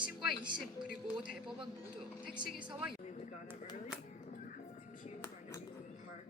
10과 20 그리고 대법원 모두 택시기사와 We got up early to queue for an amusement park.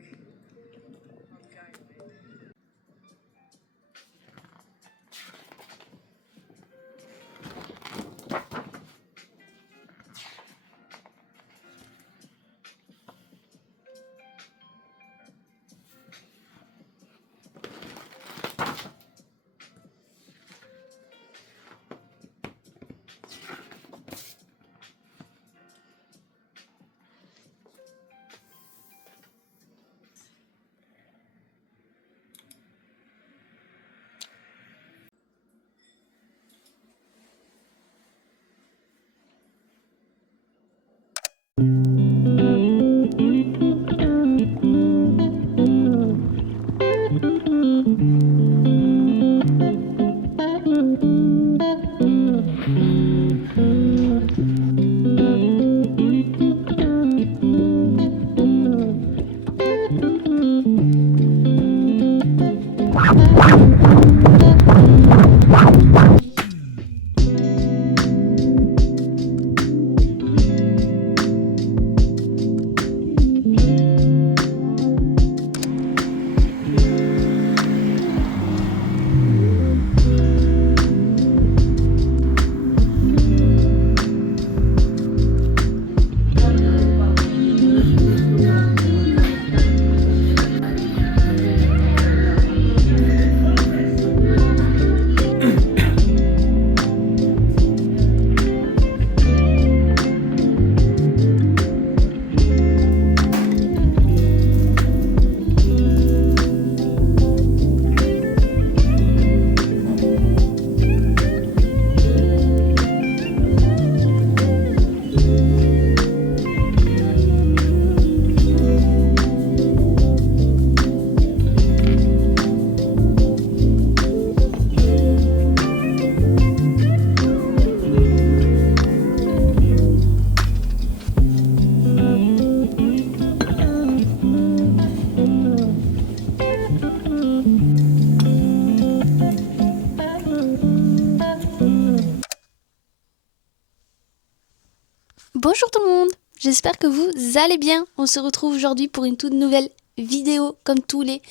Bonjour tout le monde, j'espère que vous allez bien. On se retrouve aujourd'hui pour une toute nouvelle vidéo comme tous les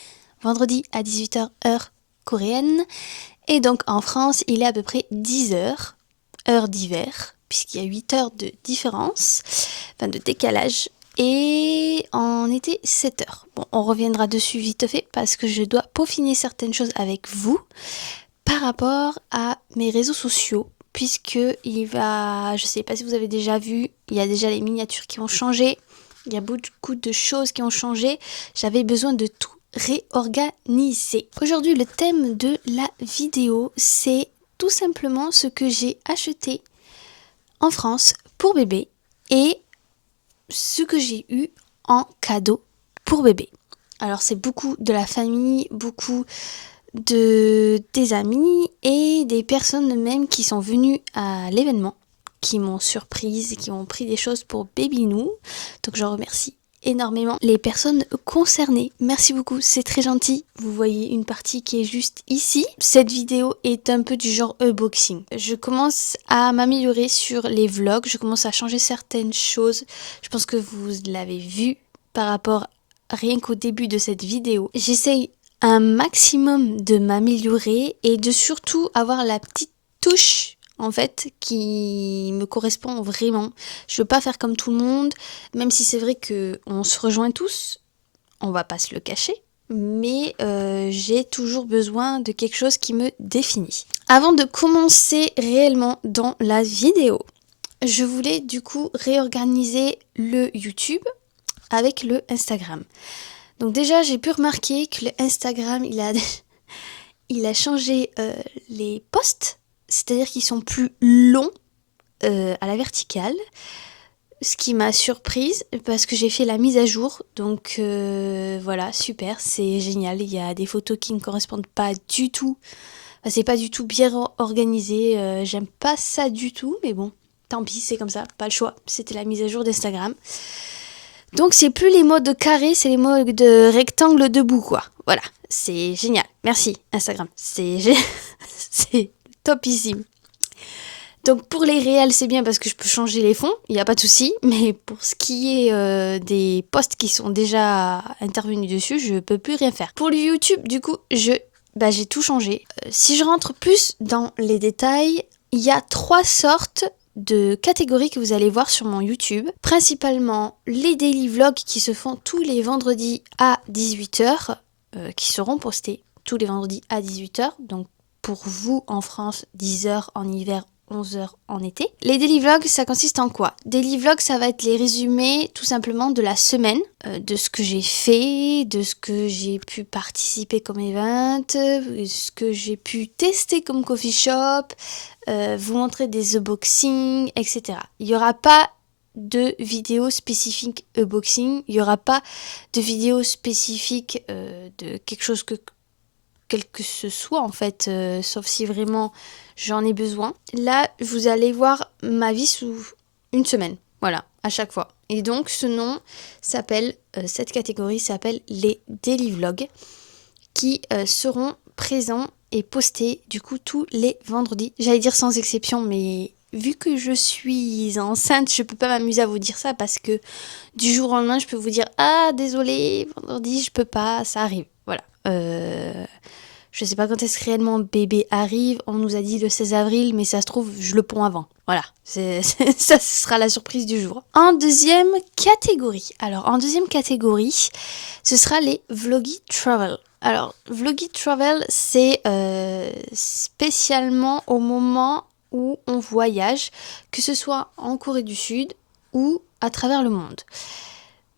vendredis à 18h heure coréenne. Et donc en France, il est à peu près 10h, heure d'hiver, puisqu'il y a 8 heures de différence, enfin de décalage. Et en été 7h. Bon, on reviendra dessus vite fait parce que je dois peaufiner certaines choses avec vous par rapport à mes réseaux sociaux. Puisque je sais pas si vous avez déjà vu, il y a déjà les miniatures qui ont changé, il y a beaucoup de choses qui ont changé, j'avais besoin de tout réorganiser. Aujourd'hui, le thème de la vidéo, c'est tout simplement ce que j'ai acheté en France pour bébé et ce que j'ai eu en cadeau pour bébé. Alors c'est beaucoup de la famille, beaucoup des amis et des personnes même qui sont venues à l'événement, qui m'ont surprise et qui ont pris des choses pour Baby Nou. Donc je remercie énormément les personnes concernées. Merci beaucoup, c'est très gentil. Vous voyez une partie qui est juste ici. Cette vidéo est un peu du genre unboxing. Je commence à m'améliorer sur les vlogs, je commence à changer certaines choses. Je pense que vous l'avez vu par rapport rien qu'au début de cette vidéo. J'essaye un maximum de m'améliorer et de surtout avoir la petite touche en fait qui me correspond vraiment. Je veux pas faire comme tout le monde, même si c'est vrai que on se rejoint tous, on va pas se le cacher, mais j'ai toujours besoin de quelque chose qui me définit. Avant de commencer réellement dans la vidéo, je voulais du coup réorganiser le YouTube avec le Instagram. Donc déjà, j'ai pu remarquer que le Instagram, il a changé les posts, c'est-à-dire qu'ils sont plus longs à la verticale, ce qui m'a surprise parce que j'ai fait la mise à jour. Donc voilà, super, c'est génial. Il y a des photos qui ne correspondent pas du tout. Enfin, c'est pas du tout bien organisé. J'aime pas ça du tout, mais bon, tant pis, c'est comme ça, pas le choix. C'était la mise à jour d'Instagram. Donc c'est plus les modes carrés, c'est les modes rectangle debout quoi. Voilà, c'est génial. Merci Instagram, c'est topissime. Donc pour les réels, c'est bien parce que je peux changer les fonds, il n'y a pas de souci. Mais pour ce qui est des posts qui sont déjà intervenus dessus, je peux plus rien faire. Pour le YouTube, du coup, j'ai tout changé. Si je rentre plus dans les détails, il y a 3 sortes de catégories que vous allez voir sur mon YouTube. Principalement les daily vlogs qui se font tous les vendredis à 18h, qui seront postés tous les vendredis à 18h. Donc pour vous en France, 10h en hiver, 11h en été. Les daily vlogs, ça consiste en quoi? Daily vlogs, ça va être les résumés tout simplement de la semaine, de ce que j'ai fait, de ce que j'ai pu participer comme event, ce que j'ai pu tester comme coffee shop, vous montrer des unboxings, etc. Il n'y aura pas de vidéos spécifiques unboxing, il n'y aura pas de vidéos spécifiques de quelque chose quel que ce soit en fait, sauf si vraiment j'en ai besoin. Là, vous allez voir ma vie sous une semaine, voilà, à chaque fois. Et donc, cette catégorie s'appelle les daily vlogs, qui seront présents et postés du coup tous les vendredis. J'allais dire sans exception, mais vu que je suis enceinte, je peux pas m'amuser à vous dire ça parce que du jour au lendemain, je peux vous dire ah désolé, vendredi je peux pas, ça arrive. Voilà. Je sais pas quand est-ce que réellement bébé arrive. On nous a dit le 16 avril, mais ça se trouve, je le ponds avant. Voilà, ça sera la surprise du jour. En deuxième catégorie, ce sera les Vloggy Travel. Alors, Vloggy Travel, c'est spécialement au moment où on voyage, que ce soit en Corée du Sud ou à travers le monde.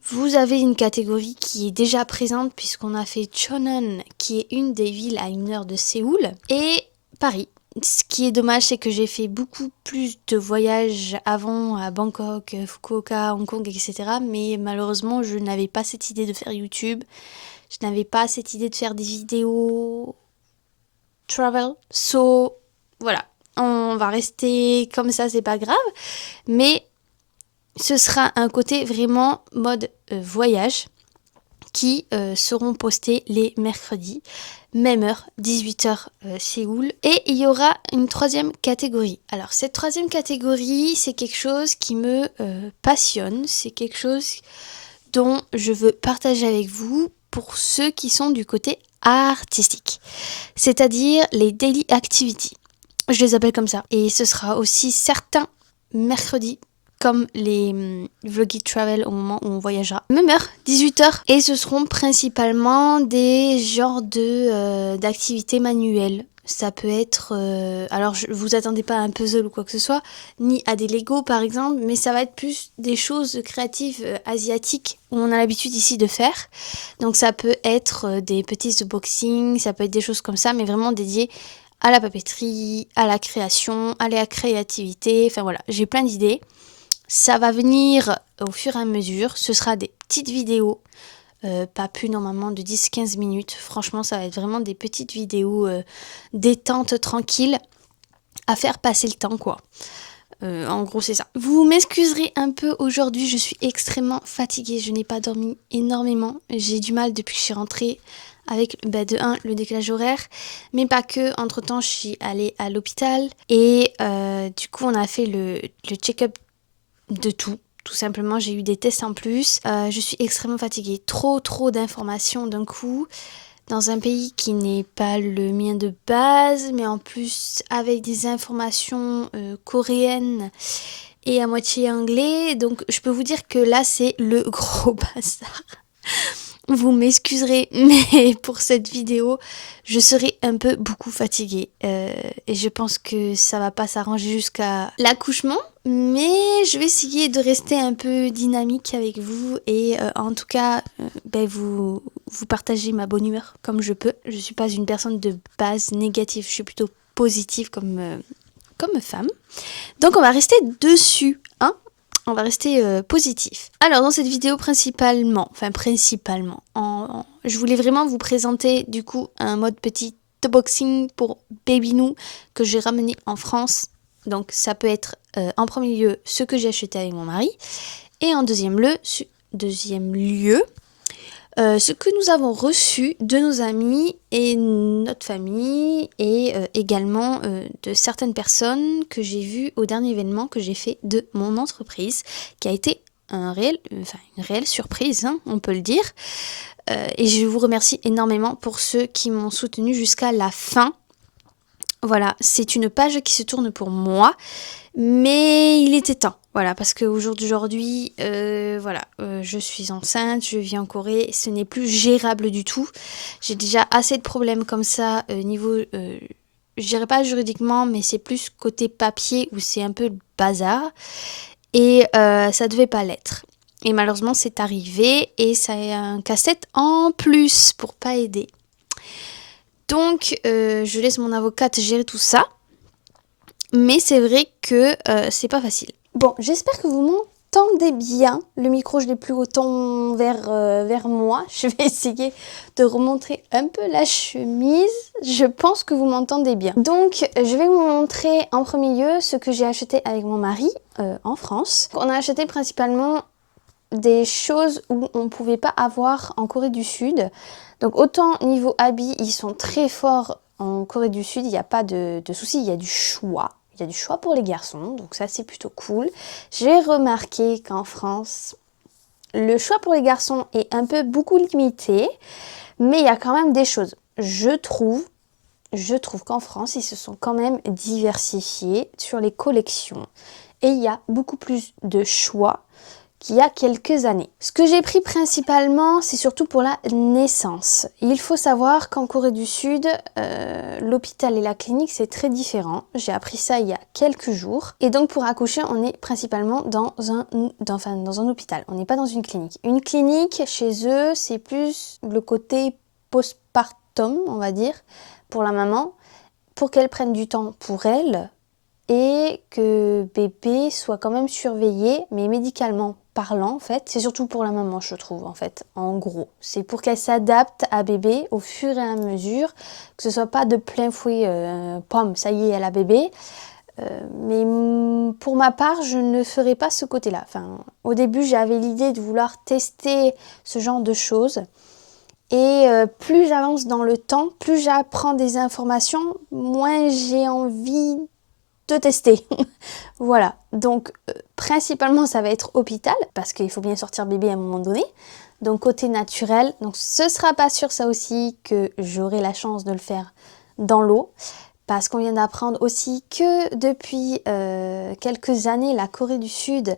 Vous avez une catégorie qui est déjà présente puisqu'on a fait Cheonan, qui est une des villes à 1 heure de Séoul, et Paris. Ce qui est dommage, c'est que j'ai fait beaucoup plus de voyages avant à Bangkok, Fukuoka, Hong Kong, etc. Mais malheureusement, je n'avais pas cette idée de faire YouTube. Je n'avais pas cette idée de faire des vidéos travel. So, voilà. On va rester comme ça, c'est pas grave. Mais ce sera un côté vraiment mode voyage qui seront postés les mercredis, même heure, 18h Séoul. Et il y aura une 3e catégorie. Alors cette 3e catégorie, c'est quelque chose qui me passionne, c'est quelque chose dont je veux partager avec vous pour ceux qui sont du côté artistique, c'est-à-dire les daily activities. Je les appelle comme ça. Et ce sera aussi certains mercredis, comme les Vloggy Travel au moment où on voyagera. Même heure, 18h. Et ce seront principalement des genres d'activités manuelles. Ça peut être... alors, vous attendez pas à un puzzle ou quoi que ce soit, ni à des Lego par exemple, mais ça va être plus des choses créatives asiatiques où on a l'habitude ici de faire. Donc ça peut être des petits unboxings, ça peut être des choses comme ça, mais vraiment dédiées à la papeterie, à la création, à la créativité. Enfin voilà, j'ai plein d'idées. Ça va venir au fur et à mesure. Ce sera des petites vidéos, pas plus normalement de 10-15 minutes. Franchement, ça va être vraiment des petites vidéos détente, tranquilles, à faire passer le temps, quoi. En gros, c'est ça. Vous m'excuserez un peu aujourd'hui, je suis extrêmement fatiguée. Je n'ai pas dormi énormément. J'ai du mal depuis que je suis rentrée avec de 1 le décalage horaire, mais pas que. Entre temps, je suis allée à l'hôpital et du coup, on a fait le check-up de tout simplement. J'ai eu des tests en plus. Je suis extrêmement fatiguée. Trop d'informations d'un coup. Dans un pays qui n'est pas le mien de base, mais en plus avec des informations coréennes et à moitié anglais. Donc je peux vous dire que là, c'est le gros bazar. Vous m'excuserez, mais pour cette vidéo, je serai beaucoup fatiguée. Et je pense que ça va pas s'arranger jusqu'à l'accouchement. Mais je vais essayer de rester un peu dynamique avec vous. Et en tout cas, vous partagez ma bonne humeur comme je peux. Je suis pas une personne de base négative. Je suis plutôt positive comme femme. Donc on va rester dessus, hein. On va rester positif. Alors dans cette vidéo principalement, je voulais vraiment vous présenter du coup un mode petit unboxing pour Baby Nous que j'ai ramené en France. Donc ça peut être en premier lieu ce que j'ai acheté avec mon mari et en deuxième lieu ce que nous avons reçu de nos amis et notre famille et également de certaines personnes que j'ai vues au dernier événement que j'ai fait de mon entreprise, qui a été une réelle surprise, hein, on peut le dire. Et je vous remercie énormément pour ceux qui m'ont soutenu jusqu'à la fin. Voilà, c'est une page qui se tourne pour moi, mais il était temps. Voilà, parce qu'aujourd'hui, je suis enceinte, je vis en Corée, ce n'est plus gérable du tout. J'ai déjà assez de problèmes comme ça, je dirais pas juridiquement, mais c'est plus côté papier où c'est un peu le bazar. Et ça devait pas l'être. Et malheureusement, c'est arrivé et ça a un casse-tête en plus pour pas aider. Donc, je laisse mon avocate gérer tout ça. Mais c'est vrai que c'est pas facile. Bon, j'espère que vous m'entendez bien. Le micro, je l'ai plus autant vers moi. Je vais essayer de remontrer un peu la chemise. Je pense que vous m'entendez bien. Donc, je vais vous montrer en premier lieu ce que j'ai acheté avec mon mari en France. On a acheté principalement des choses où on ne pouvait pas avoir en Corée du Sud. Donc autant niveau habits, ils sont très forts en Corée du Sud, il n'y a pas de souci, il y a du choix. Il y a du choix pour les garçons, donc ça c'est plutôt cool. J'ai remarqué qu'en France, le choix pour les garçons est un peu beaucoup limité, mais il y a quand même des choses. Je trouve qu'en France, ils se sont quand même diversifiés sur les collections. Et il y a beaucoup plus de choix qu'il y a quelques années. Ce que j'ai pris principalement, c'est surtout pour la naissance. Il faut savoir qu'en Corée du Sud, l'hôpital et la clinique, c'est très différent. J'ai appris ça il y a quelques jours. Et donc pour accoucher, on est principalement dans un hôpital. On n'est pas dans une clinique. Une clinique, chez eux, c'est plus le côté postpartum, on va dire, pour la maman, pour qu'elle prenne du temps pour elle et que bébé soit quand même surveillé, mais médicalement parlant en fait. C'est surtout pour la maman, je trouve, en fait, en gros. C'est pour qu'elle s'adapte à bébé au fur et à mesure, que ce soit pas de plein fouet, pomme, ça y est, elle a bébé. Mais pour ma part, je ne ferai pas ce côté-là. Enfin, au début, j'avais l'idée de vouloir tester ce genre de choses. Et plus j'avance dans le temps, plus j'apprends des informations, moins j'ai envie de tester. Voilà, donc principalement ça va être hôpital, parce qu'il faut bien sortir bébé à un moment donné. Donc côté naturel, donc ce sera pas sûr ça aussi que j'aurai la chance de le faire dans l'eau. Parce qu'on vient d'apprendre aussi que depuis quelques années, la Corée du Sud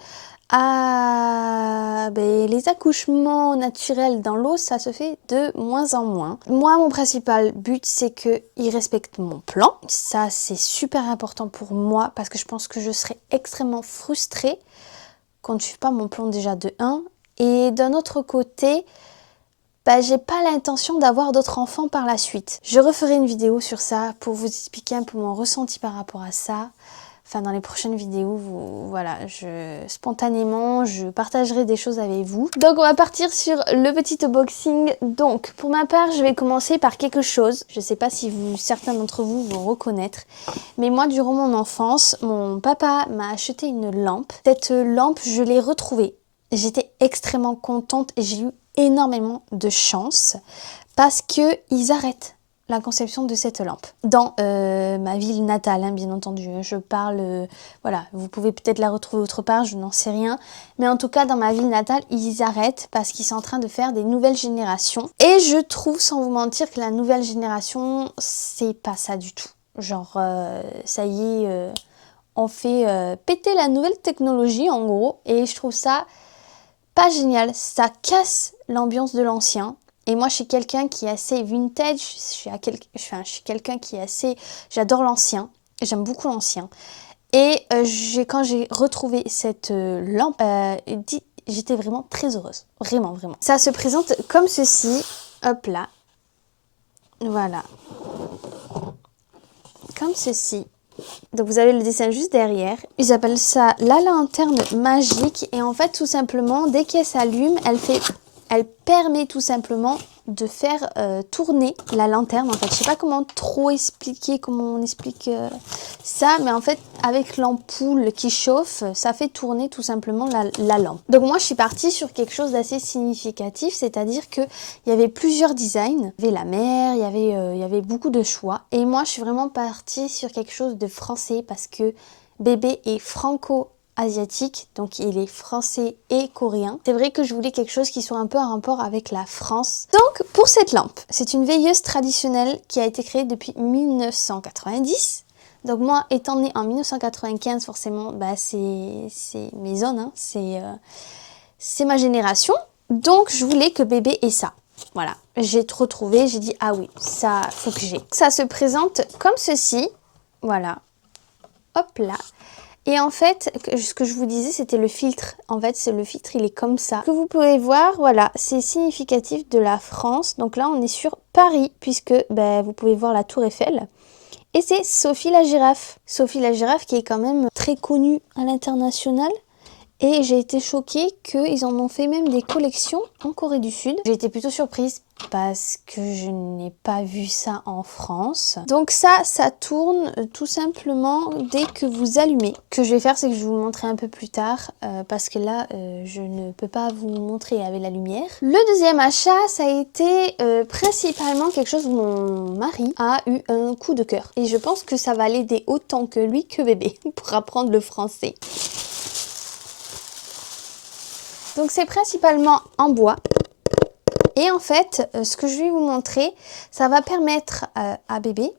les accouchements naturels dans l'eau, ça se fait de moins en moins. Moi, mon principal but, c'est qu'ils respectent mon plan. Ça, c'est super important pour moi parce que je pense que je serais extrêmement frustrée qu'on ne suive pas mon plan déjà de 1. Et d'un autre côté, j'ai pas l'intention d'avoir d'autres enfants par la suite. Je referai une vidéo sur ça pour vous expliquer un peu mon ressenti par rapport à ça. Enfin, dans les prochaines vidéos, spontanément, je partagerai des choses avec vous. Donc, on va partir sur le petit unboxing. Donc, pour ma part, je vais commencer par quelque chose. Je ne sais pas si certains d'entre vous vont reconnaître. Mais moi, durant mon enfance, mon papa m'a acheté une lampe. Cette lampe, je l'ai retrouvée. J'étais extrêmement contente et j'ai eu énormément de chance parce qu'ils arrêtent la conception de cette lampe dans ma ville natale, hein, bien entendu. Je parle, voilà, vous pouvez peut-être la retrouver autre part, je n'en sais rien, mais en tout cas dans ma ville natale, ils arrêtent parce qu'ils sont en train de faire des nouvelles générations. Et je trouve, sans vous mentir, que la nouvelle génération, c'est pas ça du tout. Genre, ça y est, on fait péter la nouvelle technologie en gros, et je trouve ça pas génial. Ça casse l'ambiance de l'ancien. Et moi, je suis quelqu'un qui est assez vintage, je suis quelqu'un qui est assez... J'adore l'ancien, j'aime beaucoup l'ancien. Et quand j'ai retrouvé cette lampe, j'étais vraiment très heureuse. Vraiment, vraiment. Ça se présente comme ceci. Hop là. Voilà. Comme ceci. Donc vous avez le dessin juste derrière. Ils appellent ça la lanterne magique. Et en fait, tout simplement, dès qu'elle s'allume, elle permet tout simplement de faire tourner la lanterne. En fait, je sais pas comment trop expliquer, comment on explique ça, mais en fait, avec l'ampoule qui chauffe, ça fait tourner tout simplement la lampe. Donc moi, je suis partie sur quelque chose d'assez significatif, c'est-à-dire que il y avait plusieurs designs. Il y avait la mer, il y avait beaucoup de choix. Et moi, je suis vraiment partie sur quelque chose de français parce que bébé est franco-asiatique, donc il est français et coréen. C'est vrai que je voulais quelque chose qui soit un peu en rapport avec la France. Donc pour cette lampe, c'est une veilleuse traditionnelle qui a été créée depuis 1990. Donc moi, étant née en 1995, forcément, bah c'est mes zones, hein, c'est ma génération. Donc je voulais que bébé ait ça. Voilà, j'ai trop trouvé, j'ai dit ah oui, ça faut que j'ai. Ça se présente comme ceci, voilà, hop là. Et en fait, ce que je vous disais, c'était le filtre. En fait, c'est le filtre, il est comme ça. Que vous pouvez voir, voilà, c'est significatif de la France. Donc là, on est sur Paris, puisque vous pouvez voir la Tour Eiffel. Et c'est Sophie la girafe. Sophie la girafe qui est quand même très connue à l'international. Et j'ai été choquée qu'ils en ont fait même des collections en Corée du Sud. J'ai été plutôt surprise parce que je n'ai pas vu ça en France. Donc ça tourne tout simplement dès que vous allumez. Ce que je vais faire, c'est que je vais vous montrer un peu plus tard parce que là, je ne peux pas vous montrer avec la lumière. Le deuxième achat, ça a été principalement quelque chose où mon mari a eu un coup de cœur. Et je pense que ça va l'aider autant que lui que bébé pour apprendre le français. Donc c'est principalement en bois. Et en fait, ce que je vais vous montrer, ça va permettre à bébé,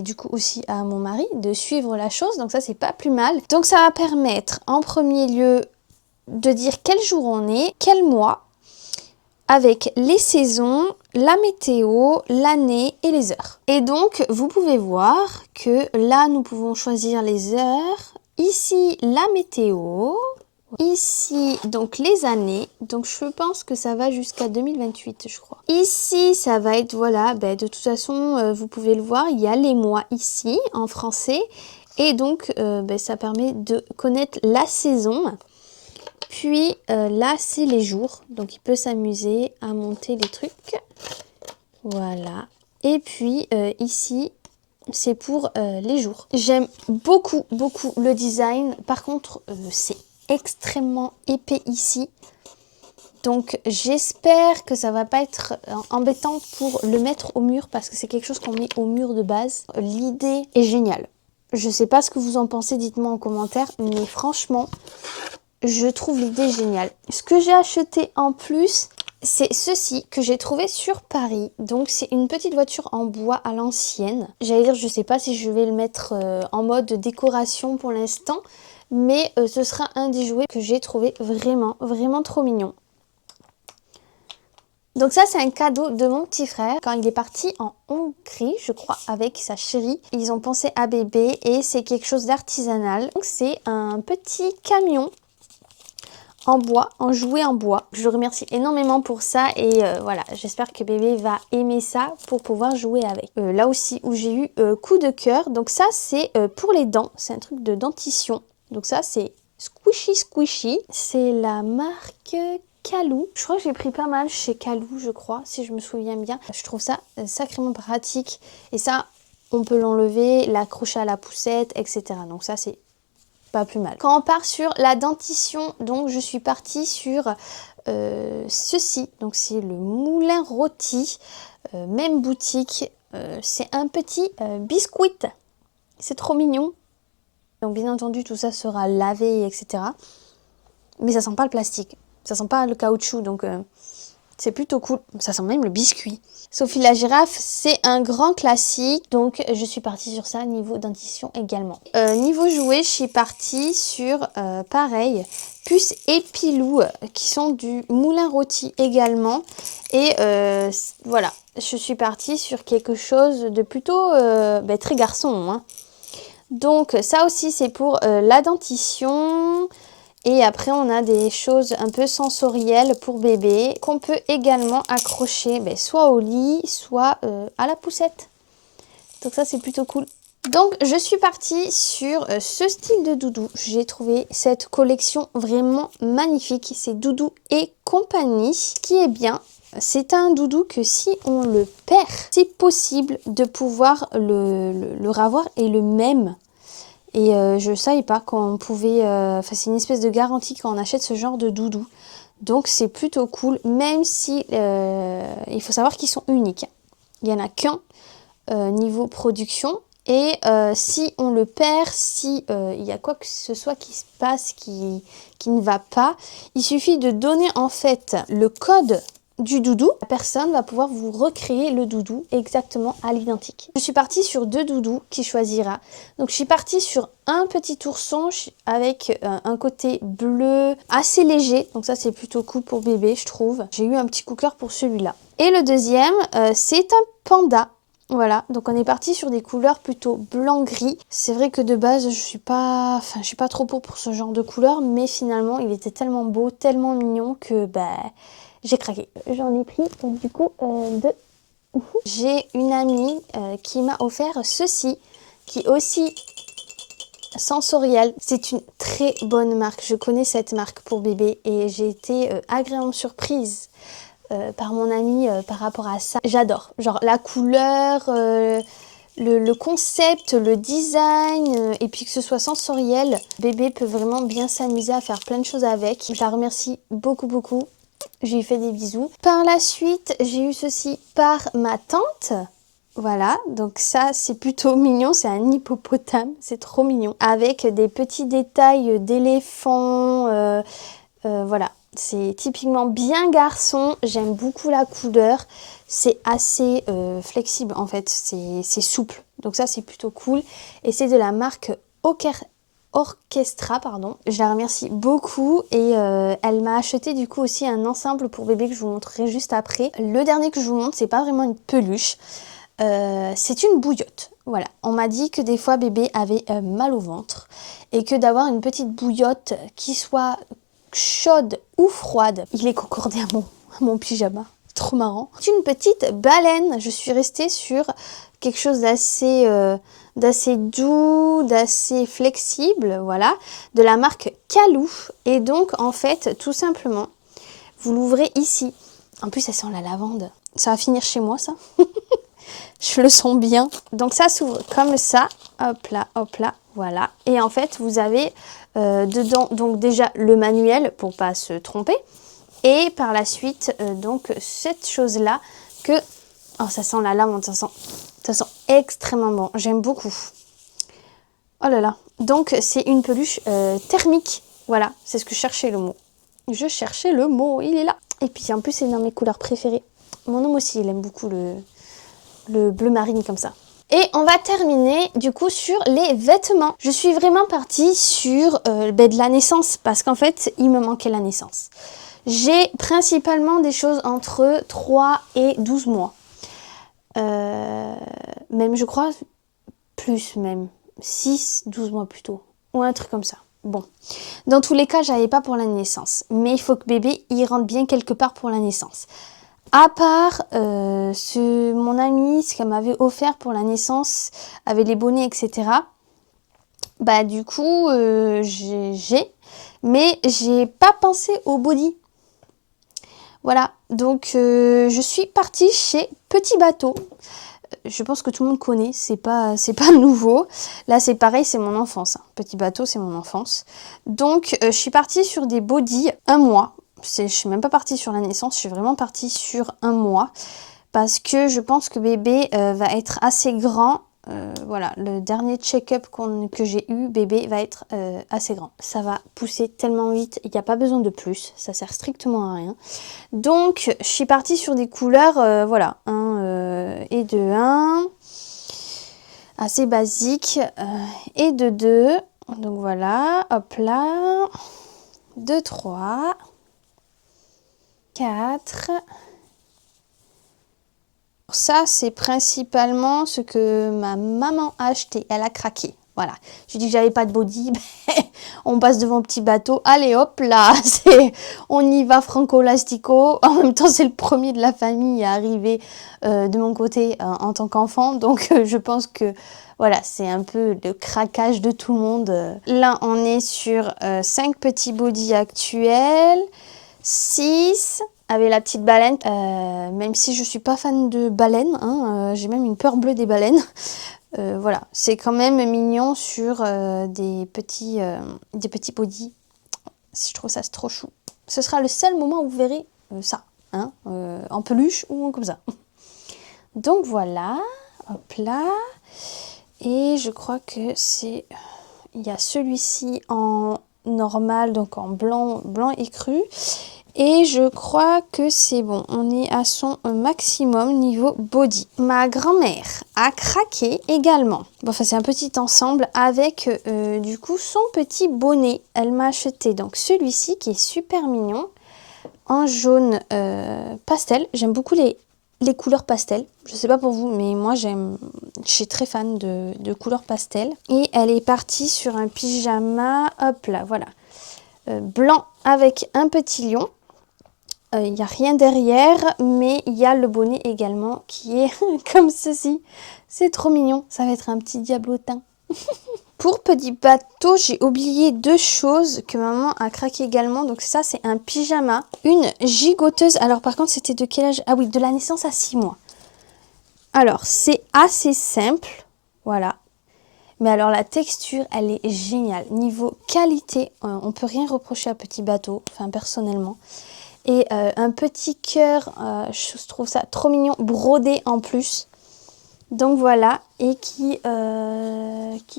du coup aussi à mon mari, de suivre la chose. Donc ça, c'est pas plus mal. Donc ça va permettre en premier lieu de dire quel jour on est, quel mois, avec les saisons, la météo, l'année et les heures. Et donc, vous pouvez voir que là, nous pouvons choisir les heures. Ici, la météo. Ici, donc les années, donc je pense que ça va jusqu'à 2028, je crois. Ici, ça va être, voilà, de toute façon, vous pouvez le voir, il y a les mois ici, en français. Et donc, ça permet de connaître la saison. Puis là, c'est les jours, donc il peut s'amuser à monter les trucs. Voilà. Et puis, ici, c'est pour les jours. J'aime beaucoup, beaucoup le design. Par contre, c'est extrêmement épais ici, donc j'espère que ça va pas être embêtant pour le mettre au mur parce que c'est quelque chose qu'on met au mur de base. L'idée est géniale, je sais pas ce que vous en pensez, dites-moi en commentaire, mais franchement je trouve l'idée géniale. Ce que j'ai acheté en plus, c'est ceci que j'ai trouvé sur Paris. Donc c'est une petite voiture en bois à l'ancienne. J'allais dire, je sais pas si je vais le mettre en mode décoration pour l'instant, mais ce sera un des jouets que j'ai trouvé vraiment, vraiment trop mignon. Donc ça, c'est un cadeau de mon petit frère. Quand il est parti en Hongrie, je crois, avec sa chérie, ils ont pensé à bébé et c'est quelque chose d'artisanal. Donc c'est un petit camion en bois, en jouet en bois. Je le remercie énormément pour ça et voilà, j'espère que bébé va aimer ça pour pouvoir jouer avec. Là aussi où j'ai eu coup de cœur, donc ça c'est pour les dents, c'est un truc de dentition. Donc ça c'est Squishy Squishy, c'est la marque Kalou. Je crois que j'ai pris pas mal chez Kalou, je crois, si je me souviens bien. Je trouve ça sacrément pratique et ça on peut l'enlever, l'accrocher à la poussette, etc. Donc ça c'est pas plus mal. Quand on part sur la dentition, donc je suis partie sur ceci. Donc c'est le moulin rôti, même boutique. C'est un petit biscuit. C'est trop mignon. Donc bien entendu tout ça sera lavé, etc. Mais ça sent pas le plastique. Ça sent pas le caoutchouc, donc c'est plutôt cool. Ça sent même le biscuit. Sophie la girafe, c'est un grand classique, donc je suis partie sur ça, niveau dentition également. Niveau jouet, je suis partie sur, pareil, Puce et Pilou, qui sont du moulin rôti également. Et voilà, je suis partie sur quelque chose de plutôt très garçon. Hein. Donc ça aussi, c'est pour la dentition. Et après, on a des choses un peu sensorielles pour bébé qu'on peut également accrocher soit au lit, soit à la poussette. Donc ça, c'est plutôt cool. Donc, je suis partie sur ce style de doudou. J'ai trouvé cette collection vraiment magnifique. C'est Doudou et compagnie. Ce qui est bien, C'est un doudou que si on le perd, c'est possible de pouvoir le revoir et le même. Et je ne savais pas qu'on pouvait... Enfin, c'est une espèce de garantie quand on achète ce genre de doudou. Donc c'est plutôt cool, même si il faut savoir qu'ils sont uniques. Il n'y en a qu'un niveau production. Et si on le perd, si il y a quoi que ce soit qui se passe, qui ne va pas, il suffit de donner en fait le code du doudou. La personne va pouvoir vous recréer le doudou exactement à l'identique. Je suis partie sur 2 doudous qui choisira. Donc je suis partie sur un petit ourson avec un côté bleu assez léger. Donc ça c'est plutôt cool pour bébé je trouve. J'ai eu un petit coup de cœur pour celui-là. Et le deuxième c'est un panda. Voilà, donc on est parti sur des couleurs plutôt blanc-gris. C'est vrai que de base, je suis pas trop pour ce genre de couleurs, mais finalement, il était tellement beau, tellement mignon que j'ai craqué. J'en ai pris du coup deux. J'ai une amie qui m'a offert ceci, qui est aussi sensoriel. C'est une très bonne marque. Je connais cette marque pour bébé et j'ai été agréablement surprise par mon ami par rapport à ça. J'adore. Genre la couleur, le concept, le design et puis que ce soit sensoriel. Bébé peut vraiment bien s'amuser à faire plein de choses avec. Je la remercie beaucoup beaucoup. Je lui fais des bisous. Par la suite, j'ai eu ceci par ma tante. Voilà, donc ça c'est plutôt mignon, c'est un hippopotame, c'est trop mignon. Avec des petits détails d'éléphant, voilà. C'est typiquement bien garçon, j'aime beaucoup la couleur, c'est assez flexible en fait, c'est souple. Donc ça c'est plutôt cool. Et c'est de la marque Orchestra, pardon. Je la remercie beaucoup et elle m'a acheté du coup aussi un ensemble pour bébé que je vous montrerai juste après. Le dernier que je vous montre, c'est pas vraiment une peluche. C'est une bouillotte. Voilà, on m'a dit que des fois bébé avait mal au ventre et que d'avoir une petite bouillotte qui soit chaude ou froide, il est concordé à mon pyjama. Trop marrant. C'est une petite baleine. Je suis restée sur quelque chose d'assez doux, d'assez flexible, voilà, de la marque Calou. Et donc en fait, tout simplement, vous l'ouvrez ici. En plus, ça sent la lavande. Ça va finir chez moi, ça. Je le sens bien. Donc ça s'ouvre comme ça. Hop là, voilà. Et en fait, vous avez dedans donc déjà le manuel pour pas se tromper. Et par la suite, donc cette chose-là que... Oh, ça sent la lavande, ça sent extrêmement bon. J'aime beaucoup. Oh là là. Donc c'est une peluche thermique. Voilà, c'est ce que je cherchais le mot. Je cherchais le mot, il est là. Et puis en plus, c'est dans mes couleurs préférées. Mon homme aussi, il aime beaucoup le bleu marine comme ça. Et on va terminer du coup sur les vêtements. Je suis vraiment partie sur de la naissance parce qu'en fait, il me manquait la naissance. J'ai principalement des choses entre 3 et 12 mois. Même je crois, plus même. 6, 12 mois plutôt. Ou un truc comme ça. Bon. Dans tous les cas, j'avais pas pour la naissance. Mais il faut que bébé, il rentre bien quelque part pour la naissance. À part mon amie, ce qu'elle m'avait offert pour la naissance, avec les bonnets, etc. Bah du coup, mais j'ai pas pensé au body. Voilà, donc je suis partie chez Petit Bateau. Je pense que tout le monde connaît, c'est pas nouveau. Là c'est pareil, c'est mon enfance. Hein. Petit Bateau, c'est mon enfance. Donc je suis partie sur des bodys 1 mois. Je suis même pas partie sur la naissance, je suis vraiment partie sur 1 mois. Parce que je pense que bébé va être assez grand. Voilà, le dernier check-up que j'ai eu, bébé va être assez grand. Ça va pousser tellement vite, il n'y a pas besoin de plus, ça sert strictement à rien. Donc, je suis partie sur des couleurs, voilà, 1 et de 1, assez basique, et de 2. Donc voilà, hop là, 2, 3, 4... Ça, c'est principalement ce que ma maman a acheté. Elle a craqué. Voilà. Je dis que j'avais pas de body. On passe devant un Petit Bateau. Allez hop là. On y va franco lastico. En même temps, c'est le premier de la famille à arriver de mon côté en tant qu'enfant. Donc, je pense que voilà, c'est un peu le craquage de tout le monde. Là, on est sur 5 petits bodys actuels. 6... avec la petite baleine. Même si je suis pas fan de baleines, hein, j'ai même une peur bleue des baleines. Voilà, c'est quand même mignon sur des petits bodys. Je trouve ça trop chou. Ce sera le seul moment où vous verrez ça, hein, en peluche ou comme ça. Donc voilà, hop là. Et je crois que c'est... Il y a celui-ci en normal, donc en blanc écru. Et je crois que c'est bon, on est à son maximum niveau body. Ma grand-mère a craqué également. Bon, enfin, c'est un petit ensemble avec du coup son petit bonnet. Elle m'a acheté donc celui-ci qui est super mignon, en jaune pastel. J'aime beaucoup les couleurs pastel. Je sais pas pour vous, mais moi je suis très fan de couleurs pastel. Et elle est partie sur un pyjama, hop là, voilà. Blanc avec un petit lion. Il n'y a rien derrière, mais il y a le bonnet également qui est comme ceci. C'est trop mignon, ça va être un petit diablotin. Pour petit bateau, j'ai oublié 2 choses que maman a craqué également. Donc ça, c'est un pyjama, une gigoteuse. Alors par contre, c'était de quel âge? Ah oui, de la naissance à 6 mois. Alors, c'est assez simple, voilà. Mais alors la texture, elle est géniale. Niveau qualité, on peut rien reprocher à petit bateau, enfin personnellement. Et un petit cœur, je trouve ça trop mignon, brodé en plus. Donc voilà, et qui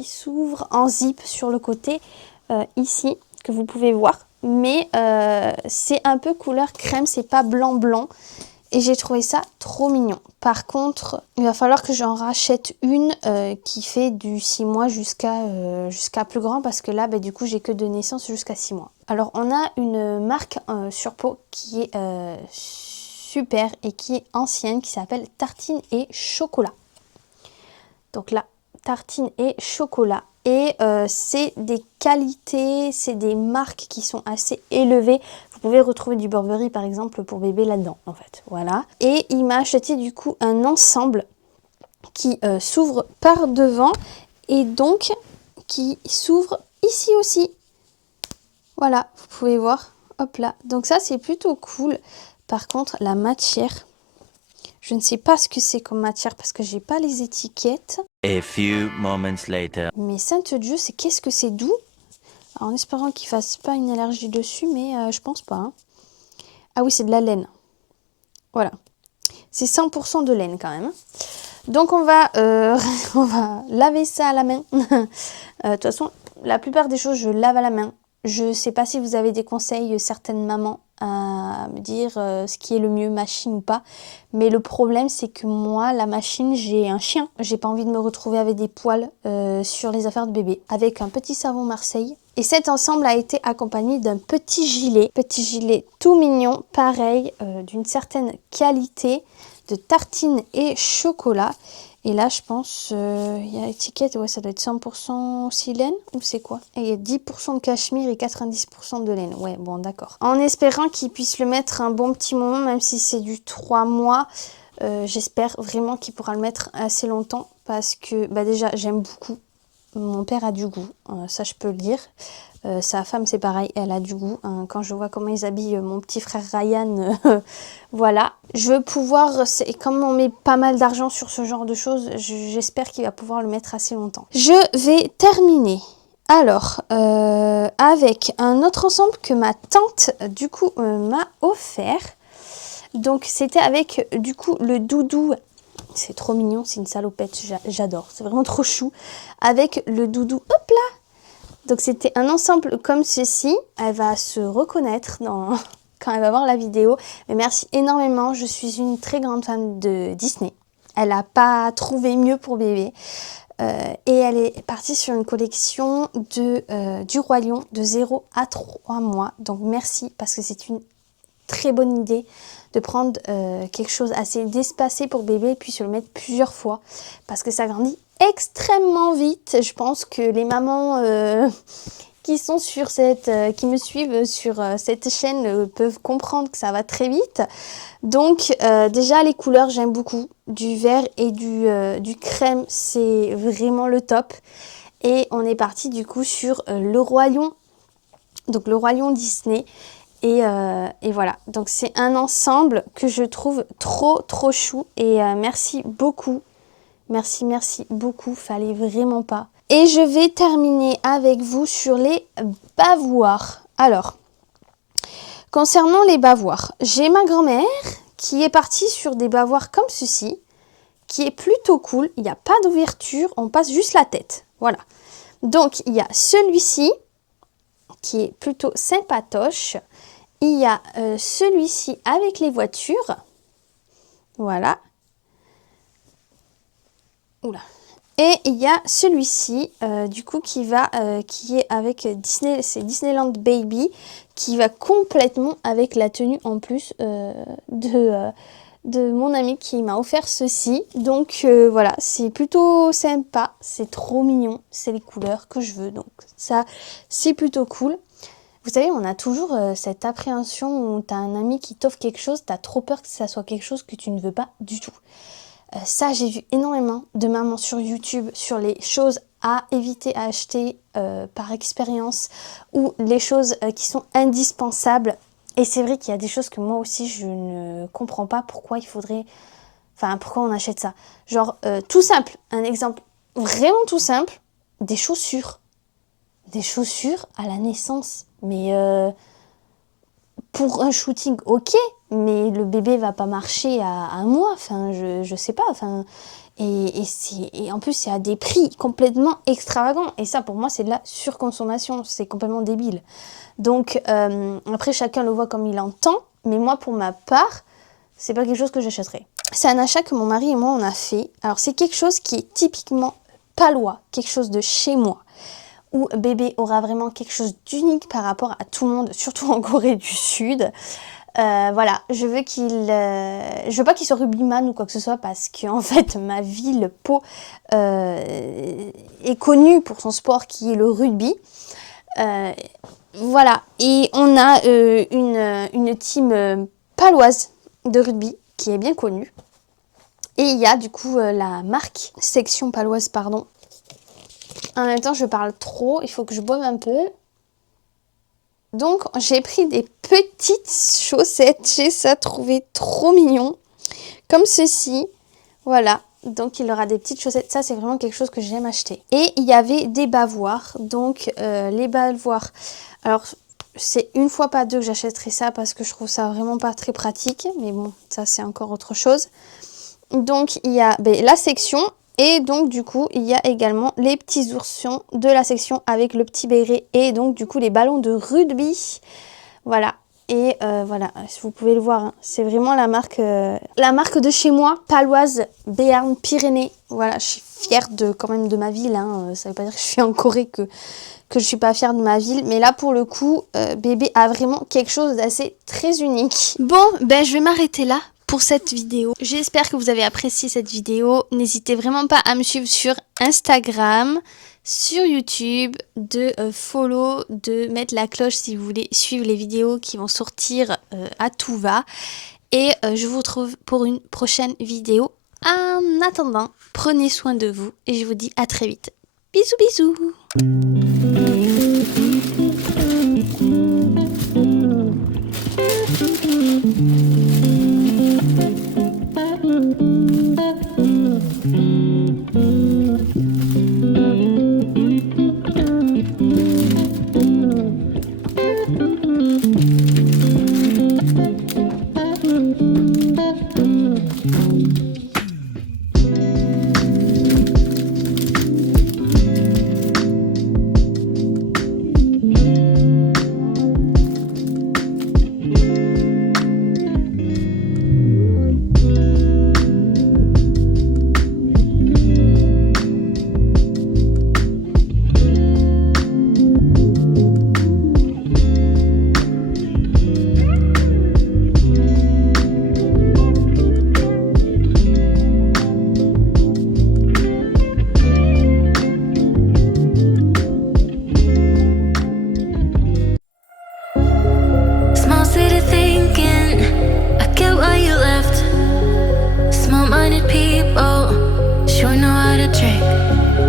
s'ouvre en zip sur le côté, ici, que vous pouvez voir. Mais c'est un peu couleur crème, c'est pas blanc. Et j'ai trouvé ça trop mignon. Par contre, il va falloir que j'en rachète une qui fait du 6 mois jusqu'à plus grand. Parce que là, bah, du coup, j'ai que de naissance jusqu'à 6 mois. Alors, on a une marque sur peau qui est super et qui est ancienne, qui s'appelle Tartine et Chocolat. Donc là, Tartine et Chocolat. Et c'est des qualités, c'est des marques qui sont assez élevées. Vous pouvez retrouver du Burberry par exemple pour bébé là-dedans en fait. Voilà. Et il m'a acheté du coup un ensemble qui s'ouvre par devant et donc qui s'ouvre ici aussi. Voilà, vous pouvez voir. Hop là. Donc ça c'est plutôt cool. Par contre la matière, je ne sais pas ce que c'est comme matière parce que j'ai pas les étiquettes. A few moments later. Mais Sainte Dieu, c'est qu'est-ce que c'est doux. Alors, en espérant qu'il fasse pas une allergie dessus, mais je pense pas. Hein. Ah oui, c'est de la laine. Voilà. C'est 100% de laine quand même. Donc on va laver ça à la main. De toute façon, la plupart des choses, je lave à la main. Je sais pas si vous avez des conseils, certaines mamans, à me dire ce qui est le mieux, machine ou pas. Mais le problème, c'est que moi, la machine, j'ai un chien. J'ai pas envie de me retrouver avec des poils sur les affaires de bébé. Avec un petit savon Marseille. Et cet ensemble a été accompagné d'un petit gilet tout mignon, pareil, d'une certaine qualité, de tartine et chocolat. Et là, je pense, il y a l'étiquette, ouais, ça doit être 100% aussi laine, ou c'est quoi? Et il y a 10% de cachemire et 90% de laine. Ouais, bon, d'accord. En espérant qu'il puisse le mettre un bon petit moment, même si c'est du 3 mois, j'espère vraiment qu'il pourra le mettre assez longtemps, parce que, bah déjà, j'aime beaucoup. Mon père a du goût, ça je peux le dire. Sa femme c'est pareil, elle a du goût. Hein. Quand je vois comment ils habillent mon petit frère Ryan, voilà. Je veux pouvoir, comme on met pas mal d'argent sur ce genre de choses, j'espère qu'il va pouvoir le mettre assez longtemps. Je vais terminer. Alors, avec un autre ensemble que ma tante du coup m'a offert. Donc c'était avec du coup le doudou. C'est trop mignon, c'est une salopette, j'adore, c'est vraiment trop chou. Avec le doudou, hop là. Donc c'était un ensemble comme ceci. Elle va se reconnaître quand elle va voir la vidéo. Mais merci énormément, je suis une très grande fan de Disney. Elle n'a pas trouvé mieux pour bébé. Et elle est partie sur une collection du Roi Lion de 0 à 3 mois. Donc merci parce que c'est une très bonne idée de prendre quelque chose assez espacé pour bébé et puis se le mettre plusieurs fois parce que ça grandit extrêmement vite. Je pense que les mamans qui sont sur qui me suivent sur cette chaîne peuvent comprendre que ça va très vite. Donc déjà les couleurs j'aime beaucoup, du vert et du crème, c'est vraiment le top. Et on est parti du coup sur le Roi Lion, donc le Roi Lion Disney. Et voilà, donc c'est un ensemble que je trouve trop chou. Et merci beaucoup, merci beaucoup, fallait vraiment pas. Et je vais terminer avec vous sur les bavoirs. Alors, concernant les bavoirs, j'ai ma grand-mère qui est partie sur des bavoirs comme ceci, qui est plutôt cool. Il n'y a pas d'ouverture, on passe juste la tête. Voilà. Donc, il y a celui-ci qui est plutôt sympatoche. Il y a celui-ci avec les voitures. Voilà. Oula. Et il y a celui-ci, du coup, qui est avec Disney, c'est Disneyland Baby, qui va complètement avec la tenue en plus de mon ami qui m'a offert ceci. Donc voilà, c'est plutôt sympa, c'est trop mignon, c'est les couleurs que je veux. Donc ça, c'est plutôt cool. Vous savez, on a toujours cette appréhension où tu as un ami qui t'offre quelque chose, tu as trop peur que ça soit quelque chose que tu ne veux pas du tout. Ça, j'ai vu énormément de mamans sur YouTube sur les choses à éviter à acheter par expérience ou les choses qui sont indispensables. Et c'est vrai qu'il y a des choses que moi aussi, je ne comprends pas pourquoi il faudrait... Enfin, pourquoi on achète ça. Genre, tout simple, un exemple vraiment tout simple, des chaussures. Des chaussures à la naissance. Mais pour un shooting, ok, mais le bébé va pas marcher à un mois, enfin, je sais pas, enfin, et en plus, c'est à des prix complètement extravagants, et ça, pour moi, c'est de la surconsommation, c'est complètement débile. Donc, après, chacun le voit comme il entend, mais moi, pour ma part, c'est pas quelque chose que j'achèterais. C'est un achat que mon mari et moi, on a fait. Alors, c'est quelque chose qui est typiquement palois, quelque chose de chez moi, où bébé aura vraiment quelque chose d'unique par rapport à tout le monde, surtout en Corée du Sud. Voilà, je veux pas qu'il soit rugbyman ou quoi que ce soit parce que en fait ma ville Pau est connue pour son sport qui est le rugby. Voilà, et on a une team paloise de rugby qui est bien connue. Et il y a du coup la marque section paloise, pardon. En même temps, je parle trop, il faut que je boive un peu. Donc, j'ai pris des petites chaussettes. J'ai ça trouvé trop mignon. Comme ceci. Voilà. Donc, il aura des petites chaussettes. Ça, c'est vraiment quelque chose que j'aime acheter. Et il y avait des bavoirs. Donc, les bavoirs. Alors, c'est une fois pas deux que j'achèterai ça parce que je trouve ça vraiment pas très pratique. Mais bon, ça, c'est encore autre chose. Donc, il y a la section. Et donc, du coup, il y a également les petits oursons de la section avec le petit béret et donc, du coup, les ballons de rugby. Voilà. Et voilà, si vous pouvez le voir, hein, c'est vraiment la marque de chez moi, paloise, Béarn, Pyrénées. Voilà, je suis fière quand même de ma ville. Hein. Ça ne veut pas dire que je suis en Corée que je ne suis pas fière de ma ville. Mais là, pour le coup, bébé a vraiment quelque chose d'assez très unique. Bon, je vais m'arrêter là pour cette vidéo. J'espère que vous avez apprécié cette vidéo. N'hésitez vraiment pas à me suivre sur Instagram, sur YouTube, de follow, de mettre la cloche si vous voulez suivre les vidéos qui vont sortir à tout va. Et je vous retrouve pour une prochaine vidéo. En attendant, prenez soin de vous et je vous dis à très vite. Bisous bisous.